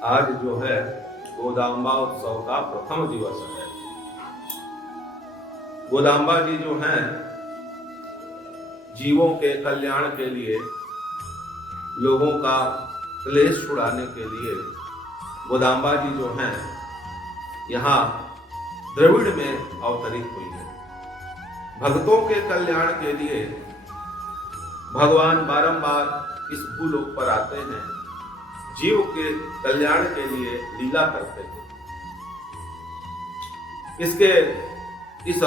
आज जो है गोदाम्बा उत्सव का प्रथम दिवस है। गोदाम्बा जी जो हैं जीवों के कल्याण के लिए, लोगों का क्लेश छुड़ाने के लिए गोदाम्बा जी जो हैं यहाँ द्रविड़ में अवतरित हुई है। भक्तों के कल्याण के लिए भगवान बारंबार इस भूलोक पर आते हैं, जीव के कल्याण के लिए लीला करते हैं। इस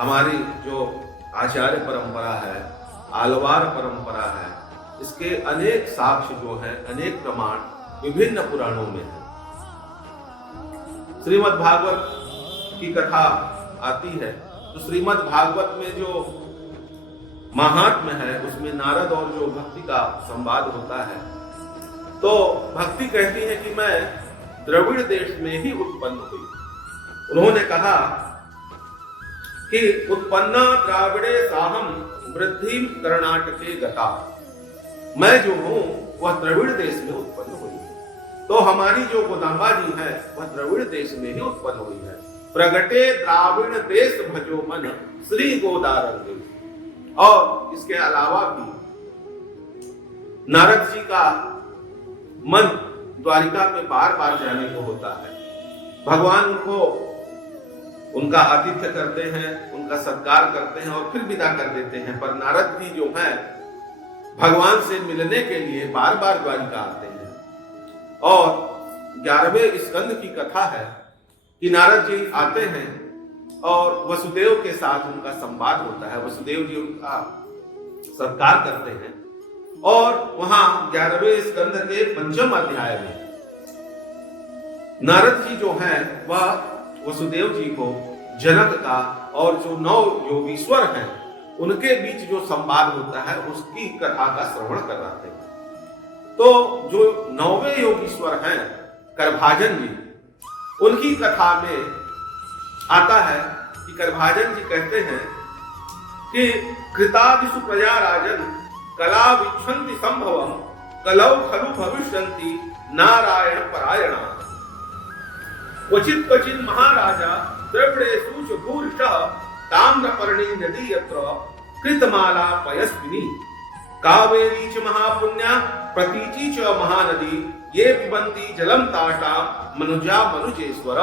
हमारी जो आचार्य परंपरा है, आलवार परंपरा है, इसके अनेक साक्ष्य जो है, अनेक प्रमाण विभिन्न पुराणों में है। श्रीमद् भागवत की कथा आती है तो श्रीमद् भागवत में जो महात्म्य है उसमें नारद और जो भक्ति का संवाद होता है, तो भक्ति कहती है कि मैं द्रविड़ देश में ही उत्पन्न हुई। उन्होंने कहा कि उत्पन्ना द्राविड़े साहम वृद्धि कर्नाटके गता, मैं जो हूं वह द्रविड़ देश में उत्पन्न हुई है। तो हमारी जो गोदाम्बा जी है वह द्रविड़ देश में ही उत्पन्न हुई है। प्रगटे द्राविड़ देश भजो मन श्री गोदारंगे। और इसके अलावा भी नारद जी का मन द्वारिका में बार बार जाने को होता है। भगवान उनको उनका आतिथ्य करते हैं, उनका सत्कार करते हैं और फिर विदा कर देते हैं। पर नारद जी जो है भगवान से मिलने के लिए बार बार द्वारिका आते हैं। और 11वें स्कंद की कथा है कि नारद जी आते हैं और वसुदेव के साथ उनका संवाद होता है। वसुदेव जी उनका सत्कार करते हैं और वहां 11वें स्कंद के 5वें अध्याय में नारद जी जो हैं वह वसुदेव जी को जनक का और जो 9 योगीश्वर हैं उनके बीच जो संवाद होता है उसकी कथा का श्रवण कराते हैं। तो जो 9वें योगीश्वर हैं करभाजन जी, उनकी कथा में आता है कि करभाजन जी कहते हैं कि कृतादिषु प्रजा राजन कला विच्छन्ति संभवम कलौ खलु भविष्यन्ति नारायण परायणा। क्वचित् क्वचिन् महाराजा द्रविड़ेषु च भूरिशः ताम्रपर्णी नदी यत्र कृतमाला पयस्विनी कावेरी च महापुण्या प्रतीची च महानदी ये पिबन्ति जलम ताटा मनुजा मनुजेश्वर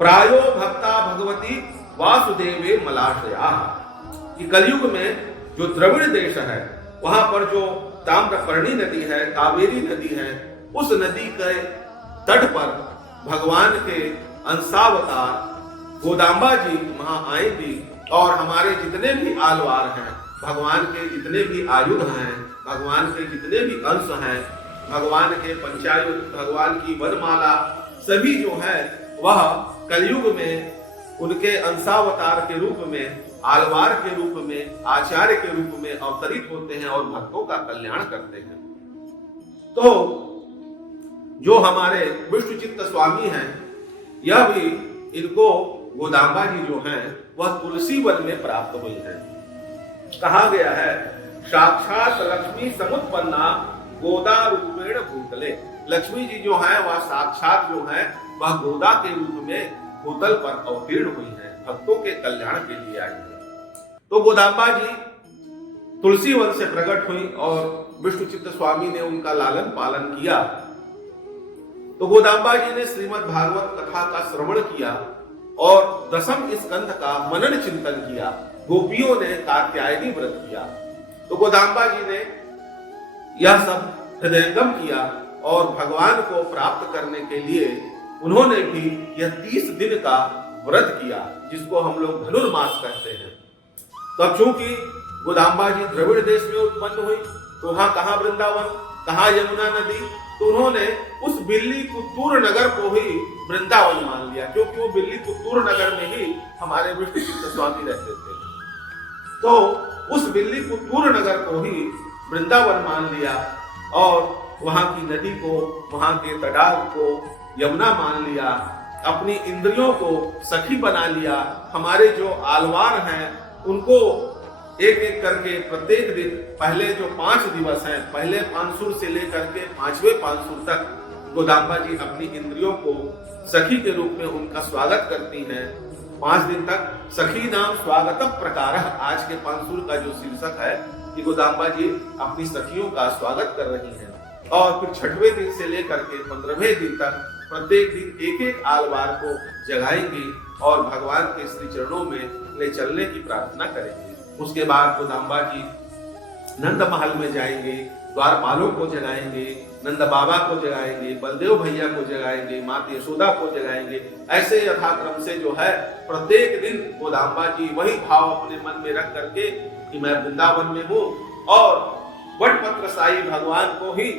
प्रायो भक्ता भगवती वासुदेवे मलाशया। कि कलयुग में जो द्रविड़ देश है वहां पर जो ताम्रपर्णी नदी है, कावेरी नदी है, उस नदी के तट पर भगवान के अंशावतार गोदाम्बा जी वहां आएंगी और हमारे जितने भी आलवार हैं, भगवान के जितने भी आयुध हैं, भगवान के जितने भी अंश हैं, भगवान के पंचायुध, भगवान की वरमाला, सभी जो है वह कलयुग में उनके अंशावतार के रूप में, आलवार के रूप में, आचार्य के रूप में अवतरित होते हैं और भक्तों का कल्याण करते हैं। तो जो हमारे विष्णुचित्त स्वामी हैं, यह भी इनको गोदाम्बा जी जो हैं वह तुलसी वन में प्राप्त हुई हैं। कहा गया है साक्षात लक्ष्मी समुत्पन्ना गोदा रूपेण भूतले। लक्ष्मी जी जो है वह साक्षात जो है वह गोदा के रूप में भूतल पर अवतीर्ण हुई है, भक्तों के कल्याण के लिए आई है। तो गोदाम्बा जी तुलसी वन से प्रकट हुई और विष्णुचित्त स्वामी ने उनका लालन पालन किया। तो गोदाम्बा जी ने श्रीमद् भागवत कथा का श्रवण किया और 10वें स्कंध का मनन चिंतन किया। गोपियों ने कात्यायनी व्रत किया। तो गोदाम्बा जी ने यह सब हृदयंगम किया और भगवान को प्राप्त करने के लिए उन्होंने भी यह 30 दिन का व्रत किया, जिसको हम लोग धनुर्मास कहते हैं। तो अब चूंकि गोदाम्बा जी द्रविड़ देश में उत्पन्न हुई तो वहां कहां वृंदावन, कहां यमुना नदी, तो उन्होंने उस बिल्ली पुत्तूर नगर को ही वृंदावन मान लिया, क्योंकि वो बिल्ली पुत्तूर नगर में ही हमारे विष्णुचित्त स्वामी रहते थे। तो उस बिल्ली पुत्तूर नगर को ही वृंदावन मान लिया और वहां की नदी को, वहां के तडाग को यमुना मान लिया, अपनी इंद्रियों को सखी बना लिया। हमारे जो आलवार हैं उनको एक एक करके प्रत्येक दिन पहले जो 5 दिवस हैं, पहले पानसुर से लेकर के 5वें पानसुर तक गोदाम्बा जी अपनी इंद्रियों को सखी के रूप में उनका स्वागत करती हैं। 5 दिन तक सखी नाम स्वागत प्रकार, आज के पानसुर का जो शीर्षक है कि गोदाम्बा जी अपनी सखियों का स्वागत कर रही हैं। और फिर 6वें दिन से लेकर के 15वें दिन तक प्रत्येक दिन एक एक आलवार को जगाएंगी और भगवान के श्री चरणों में ले चलने की प्रार्थना करेंगे। उसके बाद गोदाम्बा जी नंद महल में जाएंगे, द्वारपालों को जगाएंगे, नंद बाबा को जगाएंगे, बलदेव भैया को जगाएंगे, माता यशोदा को जगाएंगे। ऐसे यथाक्रम से जो है प्रत्येक दिन गोदाम्बा जी वही भाव अपने मन में रख करके कि मैं वृंदावन में हूँ और वटपत्र साई भगवान को ही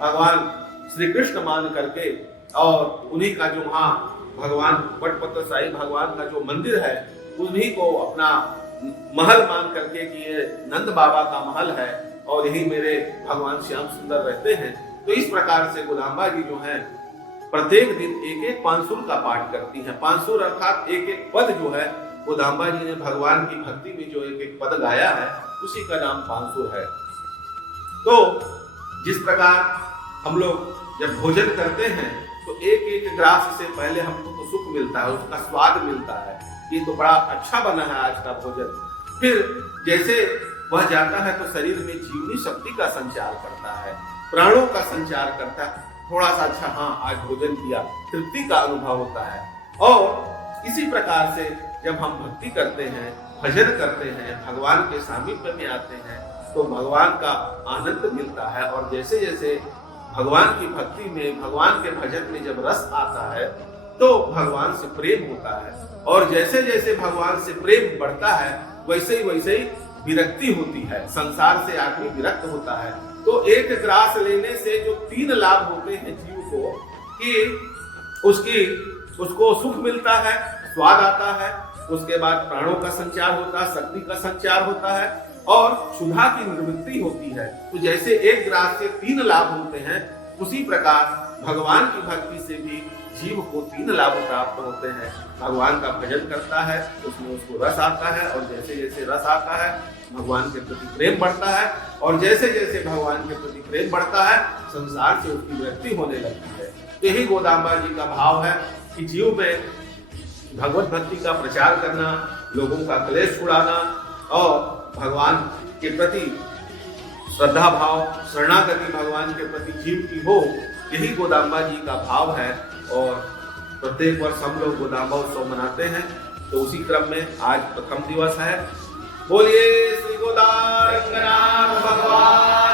भगवान श्री कृष्ण मान करके और उन्हीं का जो वहाँ भगवान वटपत्र साई भगवान का जो मंदिर है उन्हीं को अपना महल मान करके कि ये नंद बाबा का महल है और यही मेरे भगवान श्याम सुंदर रहते हैं। तो इस प्रकार से गोदाम्बा जी जो है प्रत्येक दिन एक एक पानसुर का पाठ करती हैं। पानसुर अर्थात एक एक पद जो है गोदाम्बा जी ने भगवान की भक्ति में जो एक एक पद गाया है उसी का नाम पानसुर है। तो जिस प्रकार हम लोग जब भोजन करते हैं तो एक एक ग्रास से पहले हमको तो सुख मिलता है, उसका स्वाद मिलता है, ये तो बड़ा अच्छा बना है आज का भोजन। फिर जैसे वह जाता है तो शरीर में जीवनी शक्ति का संचार करता है, प्राणों का संचार करता है, थोड़ा सा अच्छा हाँ आज भोजन किया, तृप्ति का अनुभव होता है। और इसी प्रकार से जब हम भक्ति करते हैं, भजन करते हैं, भगवान के सामीप्य में आते हैं तो भगवान का आनंद मिलता है। और जैसे जैसे भगवान की भक्ति में, भगवान के भजन में जब रस आता है तो भगवान से प्रेम होता है और जैसे जैसे भगवान से प्रेम बढ़ता है वैसे ही विरक्ति होती है, संसार से आदमी विरक्त होता है। तो एक ग्रास लेने से जो 3 लाभ होते हैं जीव को कि उसको सुख मिलता है, स्वाद आता है, उसके बाद प्राणों का संचार होता है, शक्ति का संचार होता है और क्षुधा की निवृत्ति होती है। तो जैसे एक ग्रास से 3 लाभ होते हैं उसी प्रकार भगवान की भक्ति से भी जीव को 3 लाभ प्राप्त होते हैं। भगवान का भजन करता है उसमें उसको रस आता है और जैसे जैसे रस आता है भगवान के प्रति प्रेम बढ़ता है और जैसे जैसे भगवान के प्रति प्रेम बढ़ता है संसार से उसकी विरक्ति होने लगती है। यही गोदाम्बा जी का भाव है कि जीव में भगवत भक्ति का प्रचार करना, लोगों का क्लेश छुड़ाना और भगवान के प्रति श्रद्धा भाव, शरणागति भगवान के प्रति जीव की हो, यही गोदाम्बा जी का भाव है। और प्रत्येक वर्ष हम लोग गोदाम्बा उत्सव मनाते हैं। तो उसी क्रम में आज प्रथम दिवस है। बोलिए श्री गोदारंगनाथ भगवान